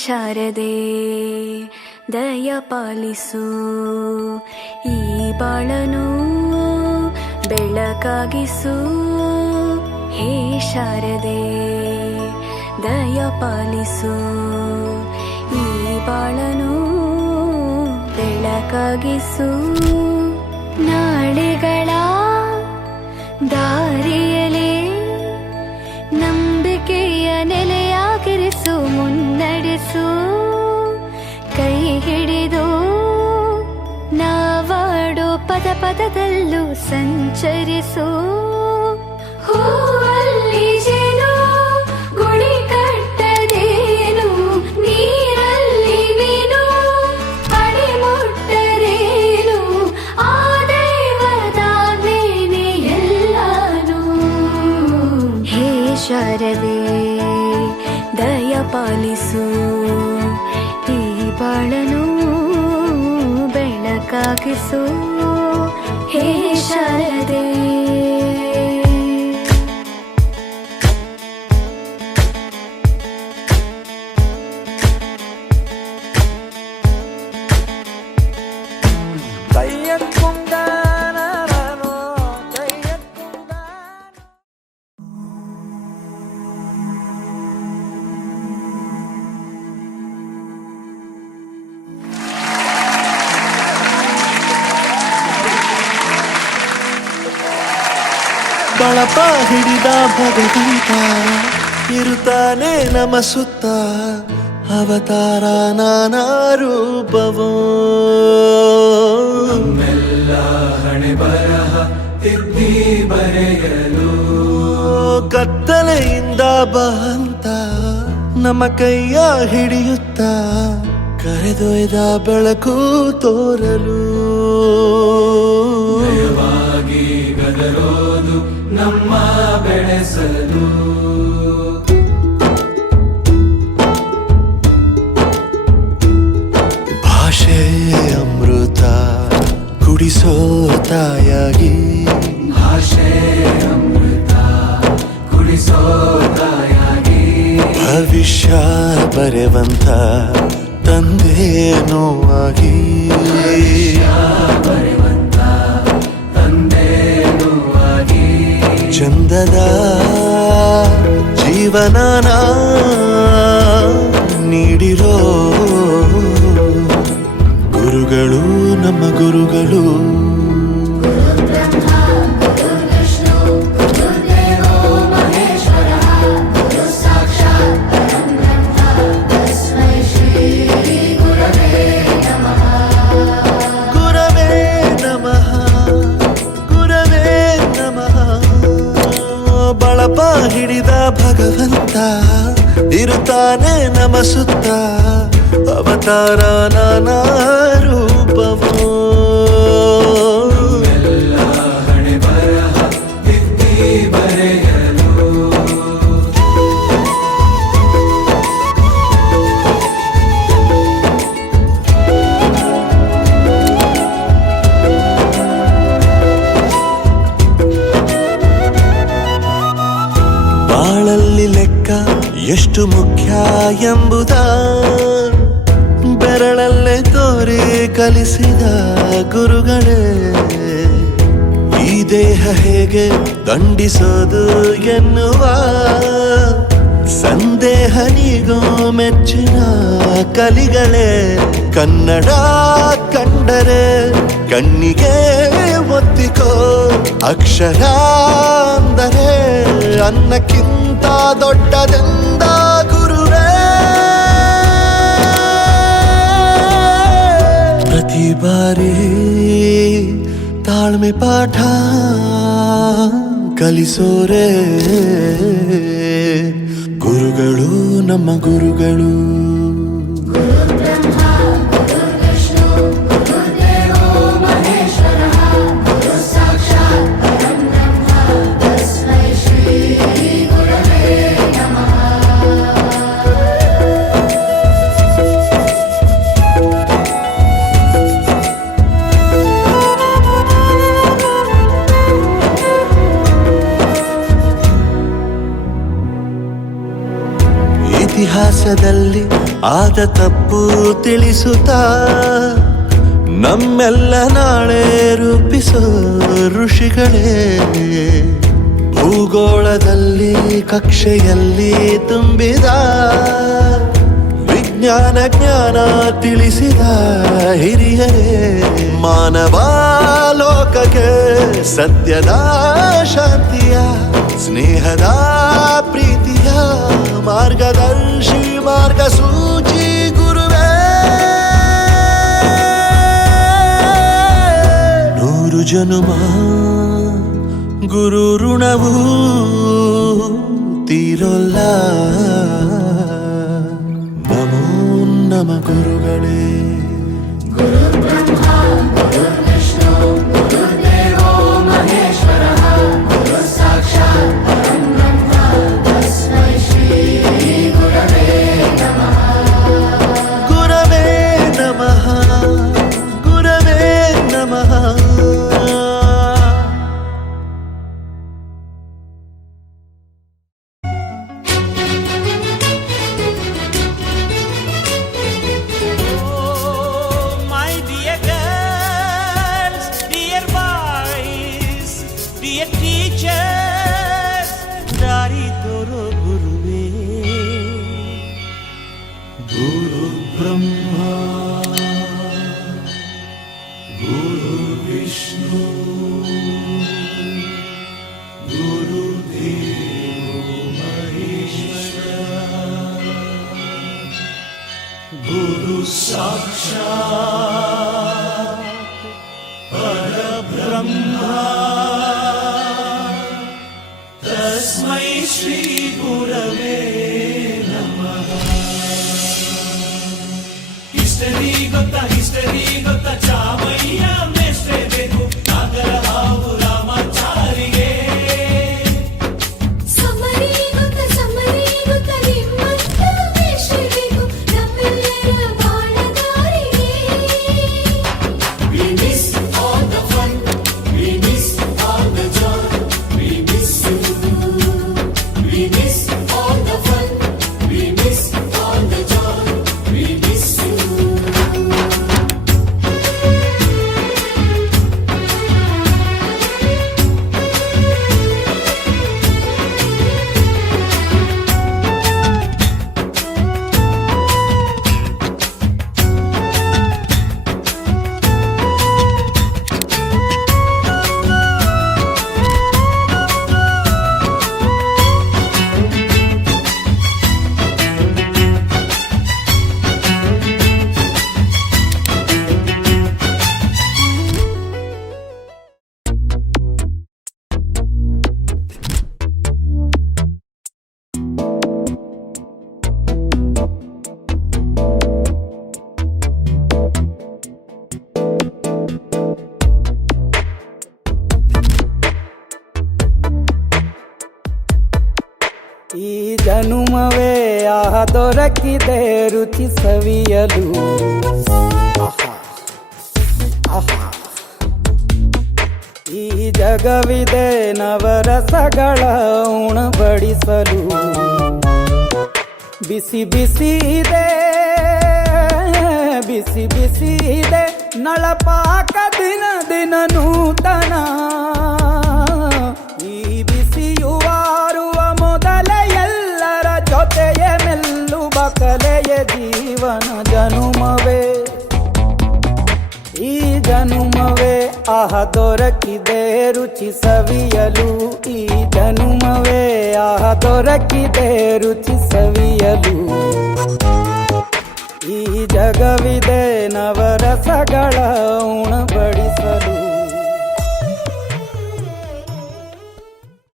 ಶಾರದೆ ದಯ ಪಾಲಿಸು, ಈ ಬಾಳನು ಬೆಳಕಾಗಿಸು. ಹೇ ಶಾರದೆ ದಯ ಪಾಲಿಸು, ಈ ಬಾಳನು ಬೆಳಕಾಗಿಸು. ನಾಳೆಗಳ ದಾರಿಯಲೇ ನಂಬಿಕೆಯ ನೆಲೆಯಾಗಿರಿಸು, ಮುನ್ನಡೆಸು. ಕೈ ಹಿಡಿದು ನಾವಾಡೋ ಪದ ಪದದಲ್ಲೂ ಸಂಚರಿಸು. ಹೂವಲ್ಲಿ ಜೇನು ಗುಳಿ ಕಟ್ಟದೇನು, ನೀರಲ್ಲಿ ಮೀನು ಪಡಿ ಮುಟ್ಟರೇನು, ಆ ದೈವದಾಜ್ಞೆನೇ ಎಲ್ಲಾನು. ಹೇ ಶಾರದೆ ದಯ ಪಾಲಿಸು, ಈ ಬಾಳನು ಬೆಳಕಾಗಿಸು. ಹೇ ಶಾರದೆ ಬಳಪ ಹಿಡಿದ ಭಗವಂತ ಇರುತ್ತಾನೆ ನಮ ಸುತ್ತ, ಅವತಾರ ನಾನಾ ರೂಪವೋ. ನಮ್ಮೆಲ್ಲ ಹಣೆ ಬರಹ ತಿದ್ದಿ ಬರೆಯಲು ಕತ್ತಲೆಯಿಂದ ಬಂತ ನಮ್ಮ ಕೈಯ ಹಿಡಿಯುತ್ತ, ಕರೆದೊಯ್ದ ಬೆಳಕು ತೋರಲು. ಭಯವಾಗಿ ಗದರೋದು ನಮ್ಮ ಬೆಳೆಸಲು. ಭಾಷೆ ಅಮೃತ ಕುಡಿಸೋ ತಾಯಾಗಿ, ಭಾಷೆ ಅಮೃತ ಕುಡಿಸೋ ತಾಯಾಗಿ. ಭವಿಷ್ಯ ಬರೆವಂತ ತಂದೇನೋ ಆಗಿ, ಬರೆವಂತ ತಂದೇನೂ ಆಗಿ. ಚಂದದ ಜೀವನನ ನೀಡಿರೋ ಗುರುಗಳು ನಮ್ಮ ಗುರುಗಳು. ಬಳಪ ಹಿಡಿದ ಭಗವಂತ ಇರುತ್ತಾನೆ ನಮ ಸುತ್ತ, ಅವತಾರ ನಾನಾ ರೂಪವೋ. ಎಲ್ಲ ಹಣೆ ಬರಹ ತಿದ್ದಿ ಬರೆಯಲು. ಬಾಳಲ್ಲಿ ಲೆಕ್ಕ ಎಷ್ಟು ಮುಖ್ಯ ಎಂಬುದ ಬೆರಳಲ್ಲೇ ತೋರಿ ಕಲಿಸಿದ ಗುರುಗಳೇ. ಈ ದೇಹ ಹೇಗೆ ದಂಡಿಸೋದು ಎನ್ನುವ ಸಂದೇಹ ನೀಗೋ ಮೆಚ್ಚಿನ ಕಲಿಗಳೇ. ಕನ್ನಡ ಕಂಡರೆ ಕಣ್ಣಿಗೆ ಒತ್ತಿಕೋ, ಅಕ್ಷರ ಅಂದರೆ ಅನ್ನಕ್ಕಿಂತ ದೊಡ್ಡದೆಂದ ಗುರುವೇ. ಪ್ರತಿ ಬಾರಿ ತಾಳ್ಮೆ ಪಾಠ ಕಲಿಸೋರೆ ಗುರುಗಳು ನಮ್ಮ ಗುರುಗಳು. ಇತಿಹಾಸದಲ್ಲಿ ಆದ ತಪ್ಪು ತಿಳಿಸುತ್ತಾ ನಮ್ಮೆಲ್ಲ ನಾಳೆ ರೂಪಿಸೋ ಋಷಿಗಳೇ. ಭೂಗೋಳದಲ್ಲಿ ಕಕ್ಷೆಯಲ್ಲಿ ತುಂಬಿದ ವಿಜ್ಞಾನ ಜ್ಞಾನ ತಿಳಿಸಿದ ಹಿರಿಯರೇ. ಮಾನವ ಲೋಕಕ್ಕೆ ಸತ್ಯದ ಶಾಂತಿಯ ಸ್ನೇಹದ ಪ್ರೀತಿಯ ಮಾರ್ಗದರ್ಶಿ ಮಾರ್ಗಸೂಚಿ ಗುರುವೇ. 100 ಜನುಮ ಗುರು ಋಣವು ತೀರೋಲ್ಲ. ನಮೋ ನಮ ಗುರುಗಳೇ. ಗುರವೇ ನಮಃ ಗುರವೇ ನಮಃ. ಗುರು ಬ್ರಹ್ಮ ಗುರು ವಿಷ್ಣು ಗುರು ದೇವೋ ಮಹೇಶ್ವರ ಗುರು ಸಾಕ್ಷಾತ್ ಪರಬ್ರಹ್ಮ ತಸ್ಮೈ ಶ್ರೀ ಗುರವೇ ನಮಃ. ಹಿಸ್ಟರಿ ಗೊತ್ತಾ ಚಾಮಯ್ಯ ಮೇಷ್ಟ್ರೆ ಬೇಕು ನಾಗರ ಹಾವು ರಾಮಾಚಾರಿಗೆ. ಸಮರಿ ಗೊತ್ತ ನಿಮ್ಮಂತ ಮೇಷ್ಟ್ರೆ ಬೇಕು ನಮ್ಮೆಲ್ಲರ ಬಾಳಗಾರಿಗೆ. We miss all the fun, we miss all the joy, we miss you. We miss all the fun, we miss all the joy, we miss you. ಈ ಜನುಮವೇ ಆಹ ದೊರಕಿದೆ ರುಚಿ ಸವಿಯಲು. ಈ ಜಗವಿದೆ ನವರಸಗಳ ಉಣಬಡಿಸಲು. ಬಿಸಿ ಬಿಸಿ ಇದೆ ಬಿಸಿ ಬಿಸಿ ಇದೆ ನಳಪಾಕ ದಿನ ದಿನ ನೂತನ. ಈ ಬಿಸಿಯುವಾರುವ ಮೊದಲೇ ಎಲ್ಲರ ಜೊತೆಯ ಮೆಲ್ಲುವ ಕಲೆಯ ಜೀವನ ಜನುಮವೇ. ಈ ಜನುಮವೇ ಆಹ ದೊರಕಿದೆ ರುಚಿ ಸವಿಯಲು. ಈ ಜನುಮವೇ ಆಹ ದೊರಕಿದೆ ರುಚಿ ಸವಿಯಲು. ಈ ಜಗವಿದೆ ನವರಸಗಳ ಉಣಬಡಿಸಲು.